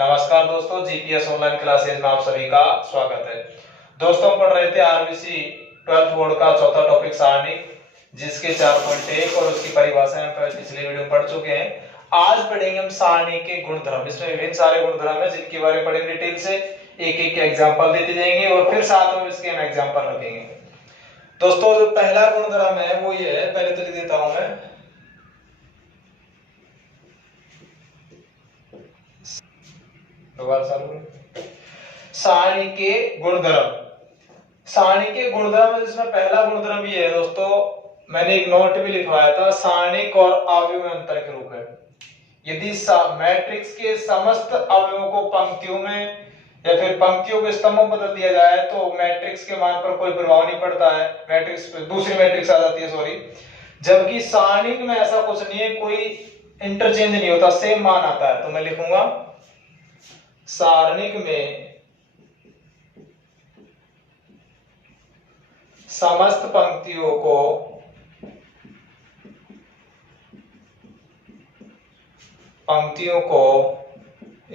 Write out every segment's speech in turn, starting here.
नमस्कार दोस्तों, GPS online classes में आप सभी का स्वागत है। दोस्तों, पढ़ रहे थे आरबीसी 12th बोर्ड का चौथा टॉपिक सारणिक, जिसके 4.1 और उसकी परिभाषा हम पिछले वीडियो में पढ़ चुके हैं। आज पढ़ेंगे हम सारणी के गुणधर्म। इसमें विभिन्न सारे गुणधर्म है जिनके बारे में पढ़ेंगे डिटेल से, एक एक एग्जाम्पल देते जाएंगे और फिर साथ में इसके हम एग्जाम्पल रखेंगे। दोस्तों, जो पहला गुणधर्म है वो ये है, पहले तो लिख देता हूं मैं। सारणी के गुणधर्म। सारणी के गुणधर्म, जिसमें पहला गुणधर्म ये है दोस्तों, मैंने एक नोट भी लिखवाया था, सारणिक और अवयव में अंतर के रूप में। यदि मैट्रिक्स के समस्त अवयवों को पंक्तियों में या फिर पंक्तियों के स्तंभों में बदल दिया जाए तो मैट्रिक्स के मान पर कोई प्रभाव नहीं पड़ता है, मैट्रिक्स दूसरी मैट्रिक्स आ जाती है, सॉरी। जबकि सारणिक में ऐसा कुछ नहीं है, कोई इंटरचेंज नहीं होता, सेम मान आता है। तो मैं लिखूंगा सारणिक में समस्त पंक्तियों को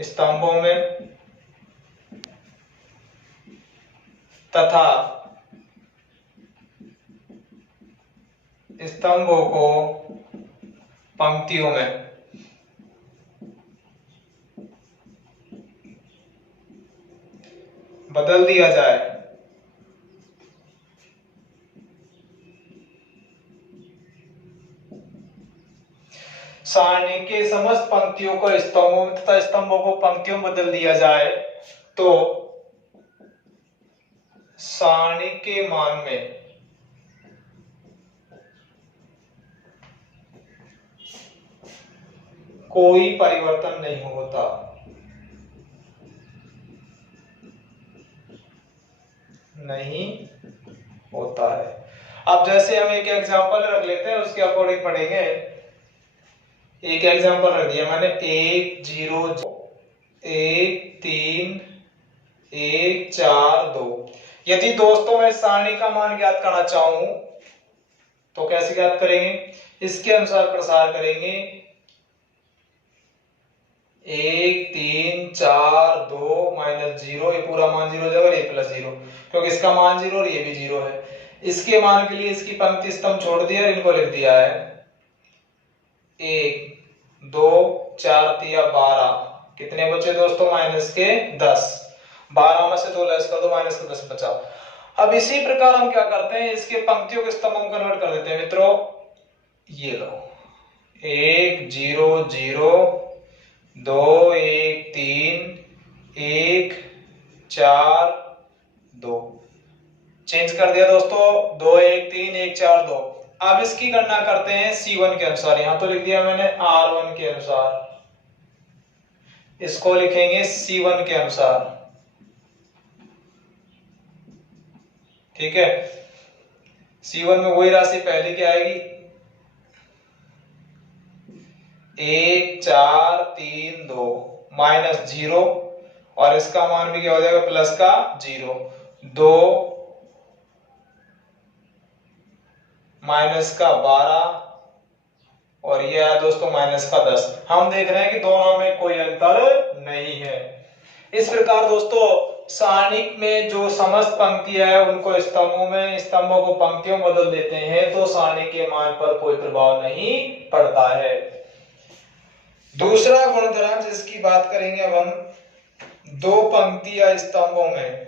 स्तंभों में तथा स्तंभों को पंक्तियों में बदल दिया जाए सारणी के समस्त पंक्तियों को स्तंभों में तथा स्तंभों को पंक्तियों में बदल दिया जाए तो सारणी के मान में कोई परिवर्तन नहीं होता। है। अब जैसे हम एक एग्जांपल रख लेते हैं, उसके अकॉर्डिंग पढ़ेंगे। एक एग्जांपल रख दिया मैंने, 1 0 1 3 1 4 2। यदि दोस्तों मैं सारणी का मान ज्ञात करना चाहूं तो कैसे ज्ञात करेंगे? इसके अनुसार प्रसार करेंगे। 1 3 4 2 -0, ये पूरा मान 0 हो जाएगा, ये +0, क्योंकि इसका मान 0 और ये भी 0 है। इसके मान के लिए इसकी पंक्ति स्तंभ छोड़ दिया और इनको लिख दिया है 1 2 4 3 12। कितने बचे दोस्तों? -10। 12 में से 2 लेस कर दो, -10 बचा। अब इसी प्रकार हम क्या करते हैं, इसके पंक्तियों के स्तंभों में कन्वर्ट कर देते हैं मित्रों। ये लो, 1 0 0 2 1 3 1 4 2। चेंज कर दिया दोस्तों, 2 1 3 1 4 2। अब इसकी गणना करते हैं C1 के अनुसार। यहां तो लिख दिया मैंने R1 के अनुसार, इसको लिखेंगे C1 के अनुसार। ठीक है, C1 में वही राशि पहले की आएगी, 1 4 3 2 -0, और इसका मान भी क्या हो जाएगा? प्लस का 0, 2 -12, और ये आया दोस्तों -10। हम देख रहे हैं कि दोनों में कोई अंतर नहीं है। इस प्रकार दोस्तों, सारणिक में जो समस्त पंक्तियां है उनको स्तंभों में, स्तंभों को पंक्तियों में बदल देते हैं तो सारणी के मान पर कोई प्रभाव नहीं पड़ता है। दूसरा गुणधर्म जिसकी बात करेंगे अब हम, दो पंक्तियां स्तंभों में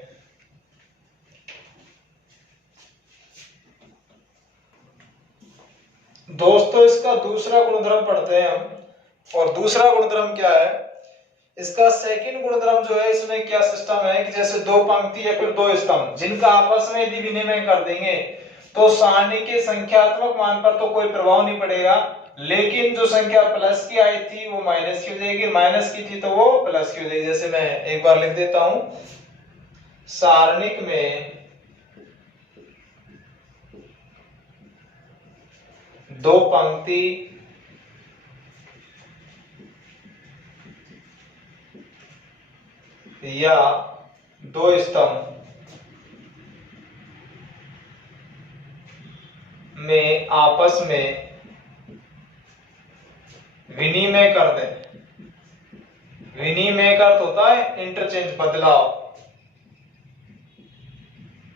दोस्तों, इसका दूसरा गुणधर्म पढ़ते हैं हम। और दूसरा गुणधर्म क्या है? इसका सेकंड गुणधर्म जो है, इसमें क्या सिस्टम है कि जैसे दो पंक्ति या फिर दो स्तंभ जिनका आपस में यदि विनिमय कर देंगे तो सारणी के संख्यात्मक मान पर तो कोई प्रभाव नहीं पड़ेगा, लेकिन जो संख्या प्लस की आई थी वो माइनस की हो जाएगी, माइनस की थी तो वो प्लस की हो जाएगी। जैसे मैं एक बार लिख देता हूं, सारणिक में दो पंक्ति या दो स्तंभ में आपस में विनिमय कर दें, विनिमय का अर्थ होता है इंटरचेंज, बदलाव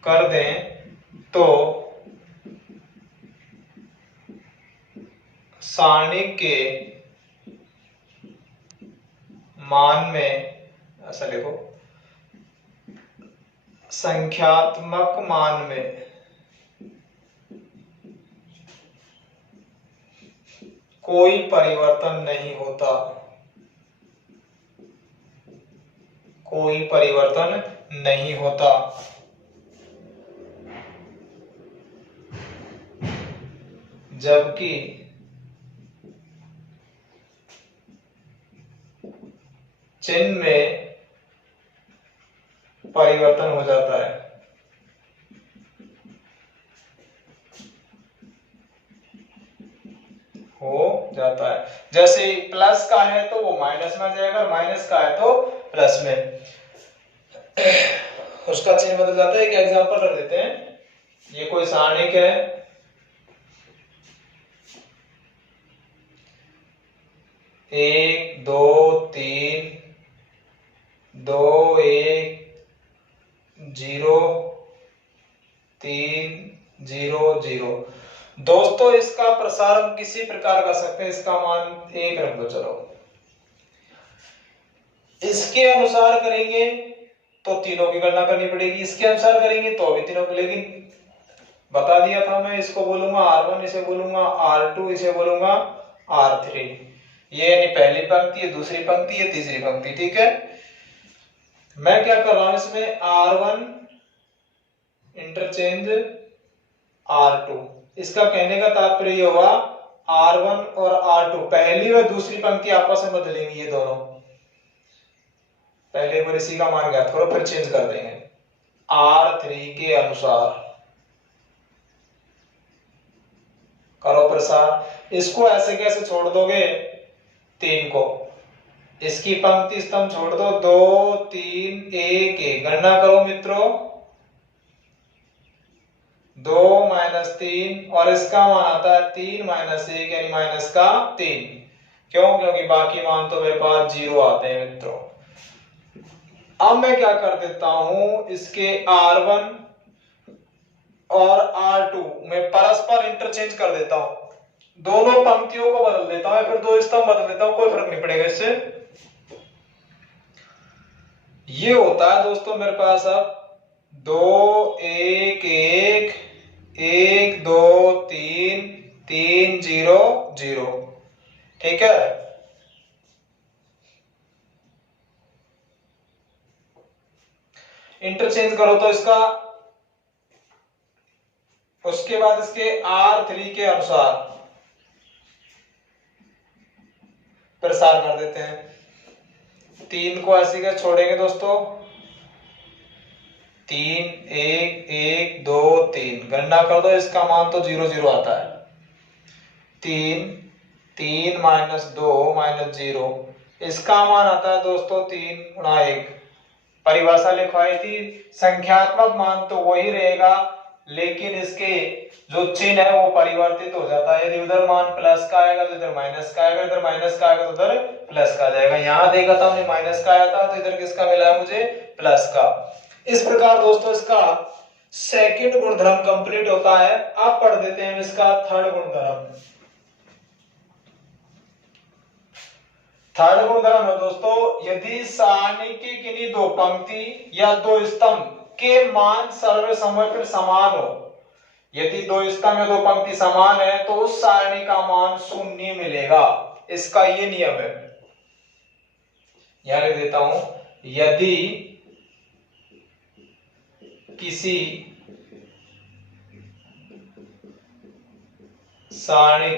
कर दें तो सारणिक के मान में, ऐसा लिखो, संख्यात्मक मान में कोई परिवर्तन नहीं होता, कोई परिवर्तन नहीं होता। जबकि चिन्ह में परिवर्तन हो जाता है। हो जाता है, जैसे प्लस का है तो वो माइनस में आ जाएगा, माइनस का है तो प्लस में, उसका चिन्ह बदल जाता है। एक एग्जांपल रख देते हैं, ये कोई सारणिक है, एक दो तीन, दो एक जीरो, तीन जीरो जीरो। दोस्तों इसका प्रसार हम किसी प्रकार कर सकते हैं, इसका मान एक रख दो, चलो इसके अनुसार करेंगे तो तीनों की गणना करनी पड़ेगी, इसके अनुसार करेंगे तो भी तीनों को, लेकिन बता दिया था मैं, इसको बोलूंगा R1, इसे बोलूंगा R2, इसे बोलूंगा R3। ये यानी पहली पंक्ति, ये दूसरी पंक्ति, ये तीसरी पंक्ति, ठीक है। मैं क्या कर रहा हूं इसमें, R1 इंटरचेंज R2। इसका कहने का तात्पर्य हुआ R1 और R2 पहली और दूसरी पंक्ति आपस में बदलेंगी, ये दोनों पहले बार इसी का मान ज्ञात करो, फिर चेंज कर देंगे R3 के अनुसार, करो प्रसार। इसको ऐसे कैसे छोड़ दोगे, तीन को, इसकी पंक्ति स्तंभ छोड़ दो, दो तीन एक एक, गणना करो मित्रों, दो माइनस तीन, और इसका मान आता है तीन माइनस एक, यानी माइनस का तीन। क्यों, क्योंकि बाकी मान तो मेरे पास जीरो आते हैं मित्रों। अब मैं क्या कर देता हूं, इसके R1 और R2 में परस्पर इंटरचेंज कर देता हूं, दोनों पंक्तियों को बदल देता हूं, फिर दो स्तंभ बदल देता हूं, कोई फर्क नहीं पड़ेगा इससे। ये होता है दोस्तों मेरे पास अब दो एक एक, एक दो तीन, तीन जीरो जीरो, ठीक है। इंटरचेंज करो तो इसका, उसके बाद इसके R3 के अनुसार प्रसार कर देते हैं। तीन को ऐसे क्या छोड़ेंगे दोस्तों, तीन एक एक दो तीन, गणना कर दो, इसका मान तो जीरो जीरो आता है, तीन, तीन माइनस दो माइनस जीरो, इसका मान आता है दोस्तों तीन गुणा एक। परिभाषा लिखवाई थी, संख्यात्मक मान तो वही रहेगा, लेकिन इसके जो चिन्ह है वो परिवर्तित हो जाता है। यदि उधर मान प्लस का आएगा तो इधर माइनस का आएगा, इधर माइनस का आएगा तो उधर प्लस का आ जाएगा। यहाँ देखा था हमने माइनस का आया था, तो इधर किसका मिला है मुझे, प्लस का। इस प्रकार दोस्तों इसका सेकंड गुणधर्म कंप्लीट होता है। अब पढ़ देते हैं इसका थर्ड गुणधर्म। थर्ड गुणधर्म है दोस्तों, यदि सारणी की किन्हीं दो पंक्ति या दो स्तंभ के मान सर्वसमय फिर समान हो, यदि दो स्तंभ या दो पंक्ति समान है तो उस सारणी का मान शून्य मिलेगा, इसका ये नियम है। यहां लिख देता हूं, यदि किसी सारणी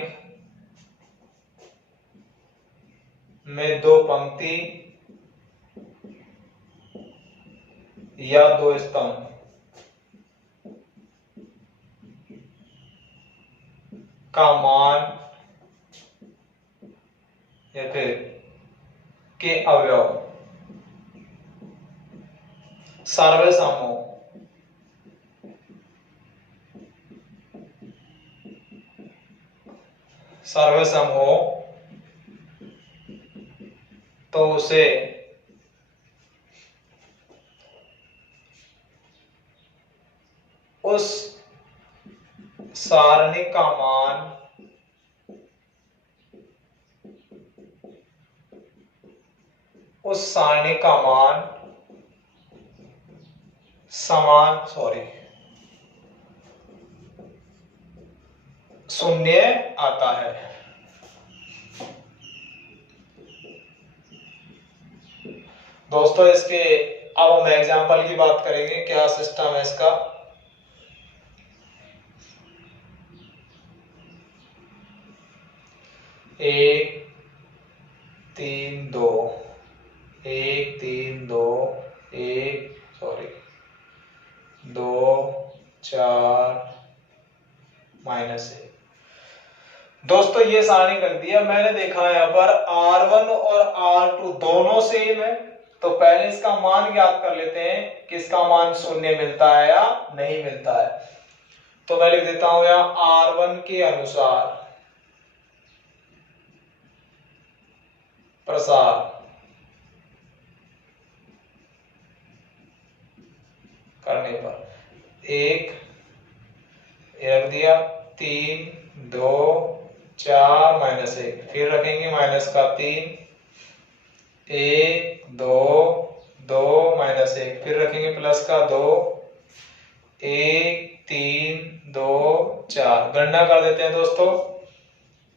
में दो पंक्ति या दो स्तंभ का मान या फिर के अवयव सर्वसम हो, सर्वसम हो तो उसे उस सारणी का मान शून्य आता है। दोस्तों इसके अब हम एग्जाम्पल की बात करेंगे, क्या सिस्टम है इसका। एक तीन दो, एक तीन दो, एक दो चार -1। दोस्तों ये सारणी कर दिया मैंने, देखा यहाँ पर R1 और R2 दोनों सेम है, तो पहले इसका मान ज्ञात कर लेते हैं कि इसका मान शून्य मिलता है या नहीं मिलता है। तो मैं लिख देता हूं यहाँ R1 के अनुसार प्रसार करने पर एक रख दिया, 3 2 4 -1, फिर रखेंगे -3, 1 2 2 -1, फिर रखेंगे +2, 1 3 2 4। गणना कर देते हैं दोस्तों,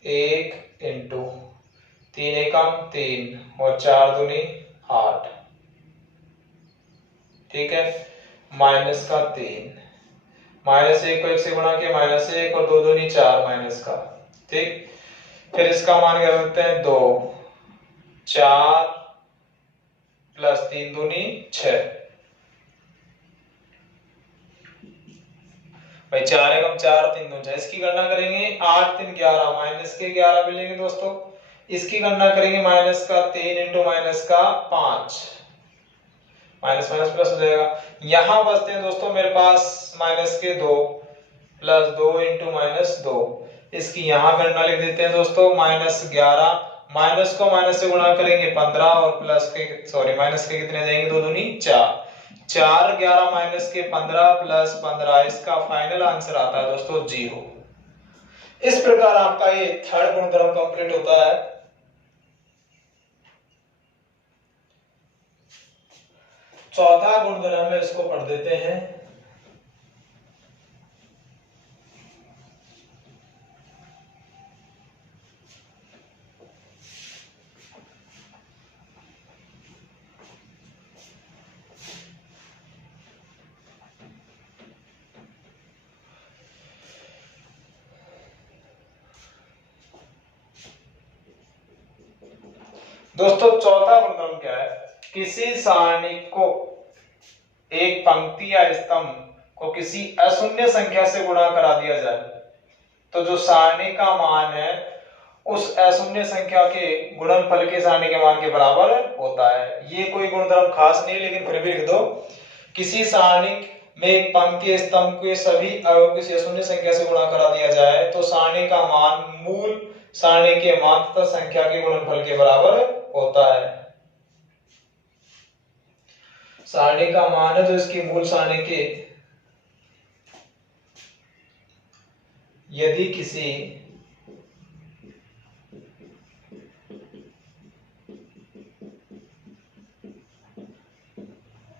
1 × 3 एकम 3 और 4 दूनी 8, ठीक है। -3, -1 को 1 से गुणा किया -1 और 2 दूनी 4 ठीक। फिर इसका मान क्या करते हैं 2, 4 + 3 दूनी 6 भाई, 4 एकम 4 3 दूनी 6। इसकी गणना करेंगे 8 3 11 -11 मिलेंगे दोस्तों। इसकी गणना करेंगे -3 × -5, माइनस माइनस प्लस हो जाएगा। यहां बचते हैं दोस्तों मेरे पास -2 + 2 × -2। इसकी यहां गणना लिख देते हैं दोस्तों, -11, माइनस को माइनस से गुणा करेंगे 15 और माइनस के कितने जाएंगे, 2 दूनी 4, 4 11 -15 + 15, इसका फाइनल आंसर आता है दोस्तों 0। इस प्रकार आपका ये थर्ड गुणधर्म कंप्लीट होता है। चौथा गुणधर्म है, इसको पढ़ देते हैं। दोस्तों चौथा गुणधर्म क्या है, किसी सारणी को एक पंक्ति या स्तंभ को किसी अशून्य संख्या से गुणा करा दिया जाए तो जो सारणी का मान है उस अशून्य संख्या के गुणनफल के सारणी के मान के बराबर होता है। ये कोई गुणधर्म खास नहीं, लेकिन फिर भी लिख दो, किसी सारणी में एक पंक्ति स्तंभ के सभी अवयव किसी अशून्य संख्या से गुणा करा दिया जाए तो सारणी का मान मूल सारणी के मान तथा संख्या के गुणनफल के बराबर होता है। सारणी का मान है तो इसकी मूल सारणी के यदि किसी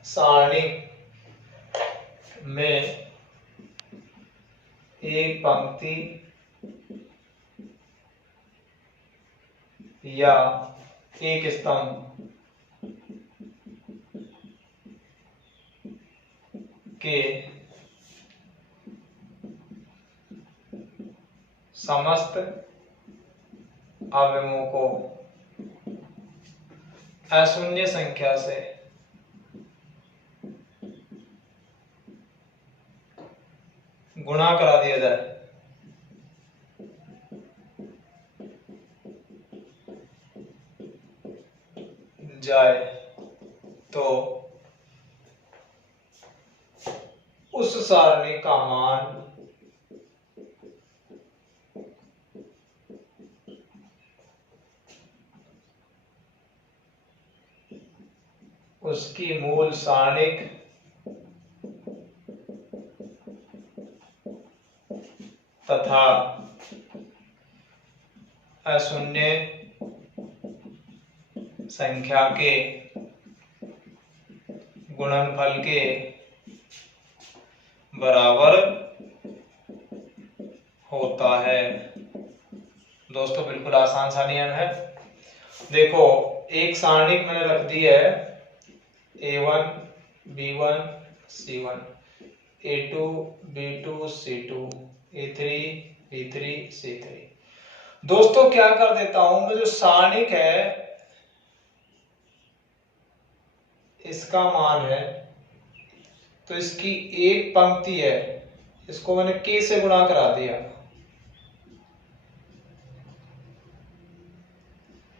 सारणी में एक पंक्ति या एक स्तंभ के समस्त अवयवों को अशून्य संख्या से गुणा करा दिया जाए तो उस सारणी का मान उसकी मूल सारणिक तथा अशून्य संख्या के गुणनफल के बराबर होता है। दोस्तों बिल्कुल आसान सा नियम है। देखो एक सारणिक मैंने रख दी है A1 B1 C1 A2 B2 C2 A3 B3 C3। दोस्तों क्या कर देता हूं मैं, जो सारणिक है इसका मान है, तो इसकी एक पंक्ति है, इसको मैंने K से गुणा करा दिया,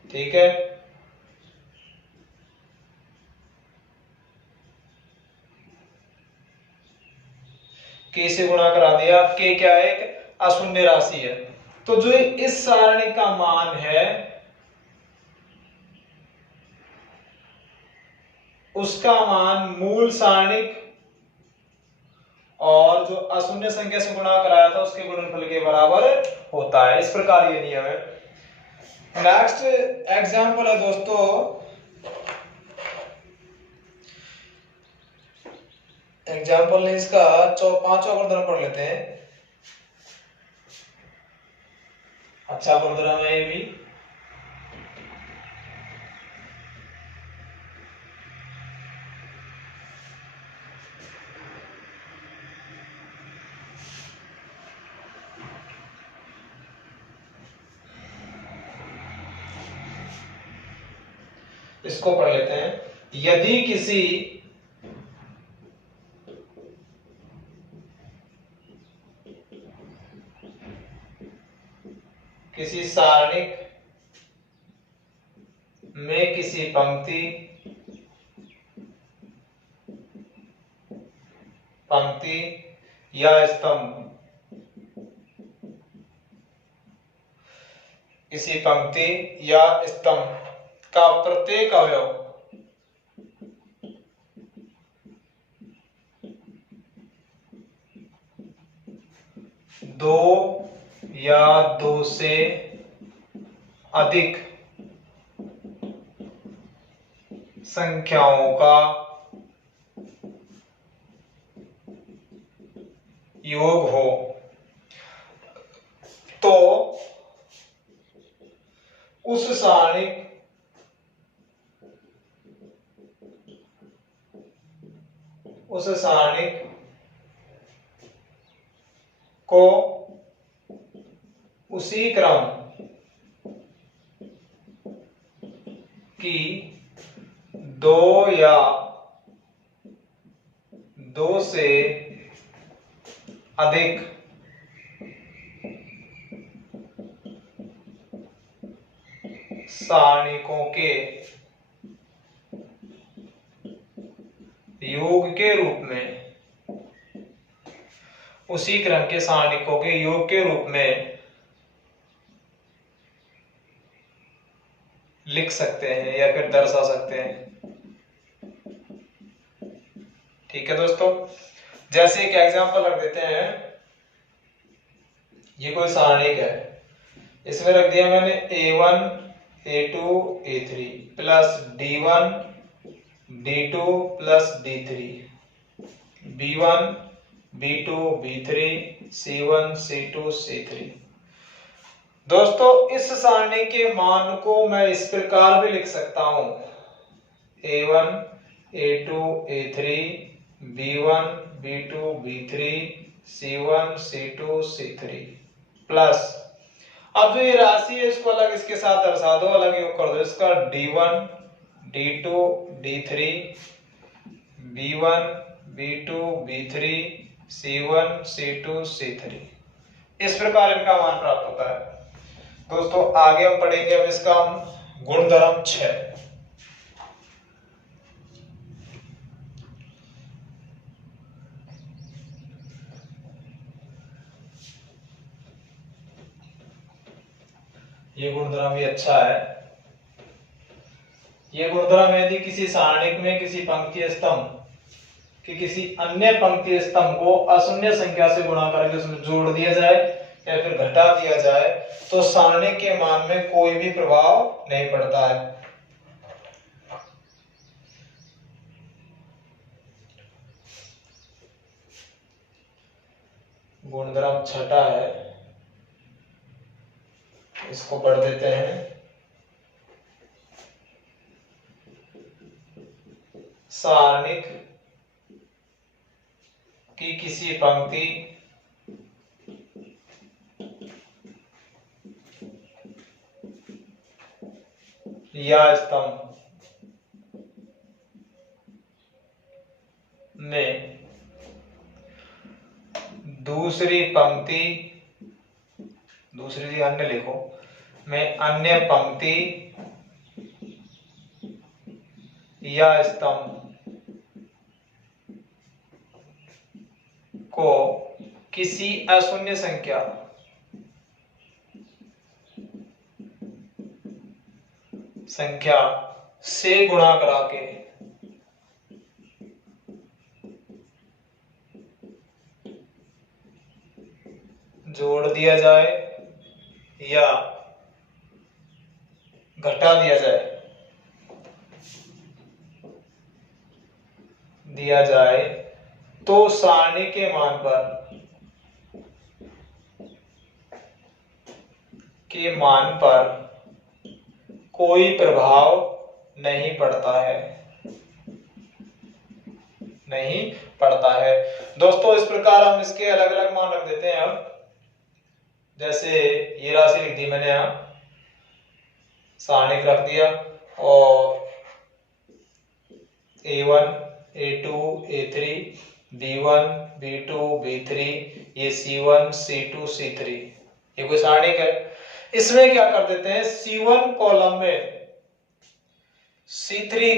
ठीक है। K से गुणा करा दिया। K क्या है? एक अशून्य राशि है। तो जो इस सारणी का मान है उसका मान मूल सारणिक और जो अशून्य संख्या से गुणा कराया था उसके गुणनफल के बराबर होता है। इस प्रकार ये नियम है। नेक्स्ट एग्जांपल है दोस्तों, एग्जाम्पल ने इसका पांचवा प्रदर्शन पढ़ लेते हैं। अच्छा प्रदर्शन है ये भी। इसको पढ़ लेते हैं। यदि किसी सारणिक में किसी पंक्ति या स्तंभ, किसी पंक्ति या स्तंभ का प्रत्येक अवयव दो या दो से अधिक संख्याओं का योग हो, तो उस सारणिक को उसी क्रम की दो या दो से अधिक सारणिकों के योग के रूप में, उसी क्रम के सारणिकों के योग के रूप में लिख सकते हैं या फिर दर्शा सकते हैं। ठीक है दोस्तों, जैसे एक एग्जांपल रख देते हैं। ये कोई सारणिक है, इसमें रख दिया मैंने A1 A2 A3 plus D1 D2 plus D3 B1 B2 B3 C1 C2 C3। दोस्तों इस सारणी के मान को मैं इस प्रकार भी लिख सकता हूं, A1 A2 A3 B1 B2 B3 C1 C2 C3 plus, अब जो ये राशि है इसको अलग इसके साथ दर्शा दो, अलग योग कर दो। इसका D1 D2 D3 B1 B2 B3 C1 C2 C3, इस प्रकार इनका मान प्राप्त होता है। दोस्तों आगे हम पढ़ेंगे अब इसका गुणधर्म 6। ये गुणधर्म भी अच्छा है। ये गुणधर्म यदि किसी सारणिक में किसी पंक्ति स्तंभ कि किसी अन्य पंक्ति स्तंभ को अशून्य संख्या से गुणा करके उसमें जोड़ दिया जाए या फिर घटा दिया जाए तो सारणी के मान में कोई भी प्रभाव नहीं पड़ता है। गुणधर्म छठा है, इसको पढ़ देते हैं। सारणिक की किसी पंक्ति या स्तंभ में दूसरी पंक्ति, दूसरी अन्य लिखो, में अन्य पंक्ति या स्तंभ को किसी अशून्य संख्या से गुणा करा के जोड़ दिया जाए या घटा दिया जाए तो सारणी के मान पर कोई प्रभाव नहीं पड़ता है। दोस्तों इस प्रकार हम इसके अलग अलग मान रख देते हैं। अब जैसे ये राशि लिख दी मैंने, यहां सारणिक रख दिया और A1 A2 A3 B1 B2 B3 ये C1 C2 C3 ये कोई सारणिक है। इसमें क्या कर देते हैं, C1 कॉलम में C3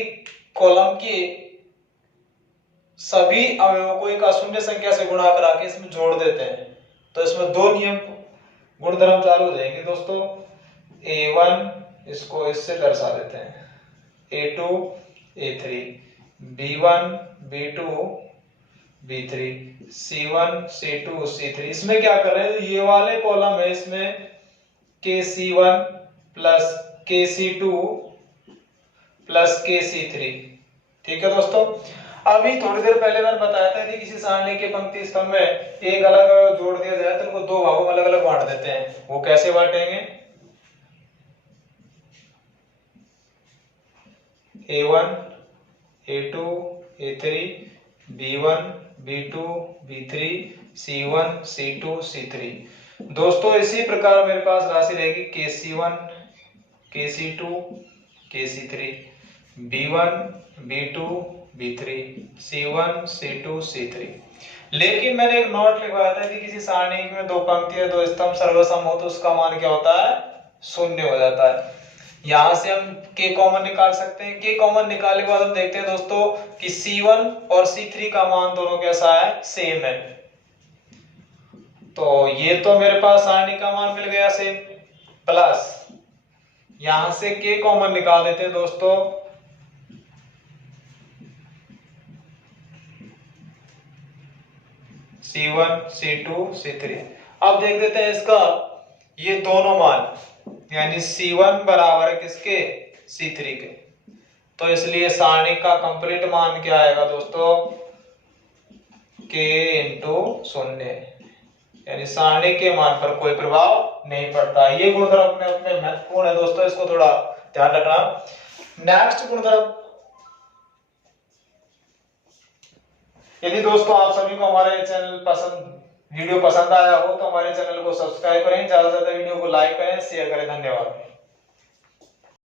कॉलम की सभी अवयवों को एक अशून्य संख्या से गुणा करा के इसमें जोड़ देते हैं। तो इसमें दो नियम गुणधर्म चालू हो जाएंगे दोस्तों। A1 इसको इससे दर्शा देते हैं, A2 A3 B1 B2 B3 C1 C2 C3। इसमें क्या कर रहे हैं, ये वाले कॉलम है, इसमें KC1 plus KC2 plus KC3। ठीक है दोस्तों, अभी थोड़ी देर पहले मैंने बताया था कि किसी सारणी के पंक्ति स्तंभ में एक अलग जोड़ दिया जाए तो उनको दो भागों में अलग अलग बांट देते हैं। वो कैसे बांटेंगे, A1 A2 A3 B1 B2 B3 C1 C2 C3। दोस्तों इसी प्रकार मेरे पास राशि रहेगी KC1 KC2 KC3 B1 B2 B3 C1 C2 C3। लेकिन मैंने एक नोट लिखवाया था कि किसी सारणी में दो पंक्तियां दो स्तंभ सर्वसम हो तो उसका मान क्या होता है, शून्य हो जाता है। यहां से हम k कॉमन निकाल सकते हैं। k कॉमन निकालने के बाद हम देखते हैं दोस्तों कि C1 और C3 का मान दोनों कैसा है, सेम है। तो ये तो मेरे पास सारणी का मान मिल गया सेम, प्लस यहां से k कॉमन निकाल देते हैं दोस्तों, C1 C2 C3। अब देख देते हैं इसका ये दोनों मान, यानी C1 बराबर है किसके, C3 के। तो इसलिए सारणी का कंप्लीट मान क्या आएगा दोस्तों, k इंटू शून्य, यानी सारणी के मान पर कोई प्रभाव नहीं पड़ता। ये गुणधर्म अपने महत्वपूर्ण है दोस्तों, इसको थोड़ा ध्यान रखना। नेक्स्ट गुणधर्म, यदि दोस्तों आप सभी को हमारे वीडियो पसंद आया हो तो हमारे चैनल को सब्सक्राइब करें, ज्यादा से ज्यादा वीडियो को लाइक करें, शेयर करें। धन्यवाद।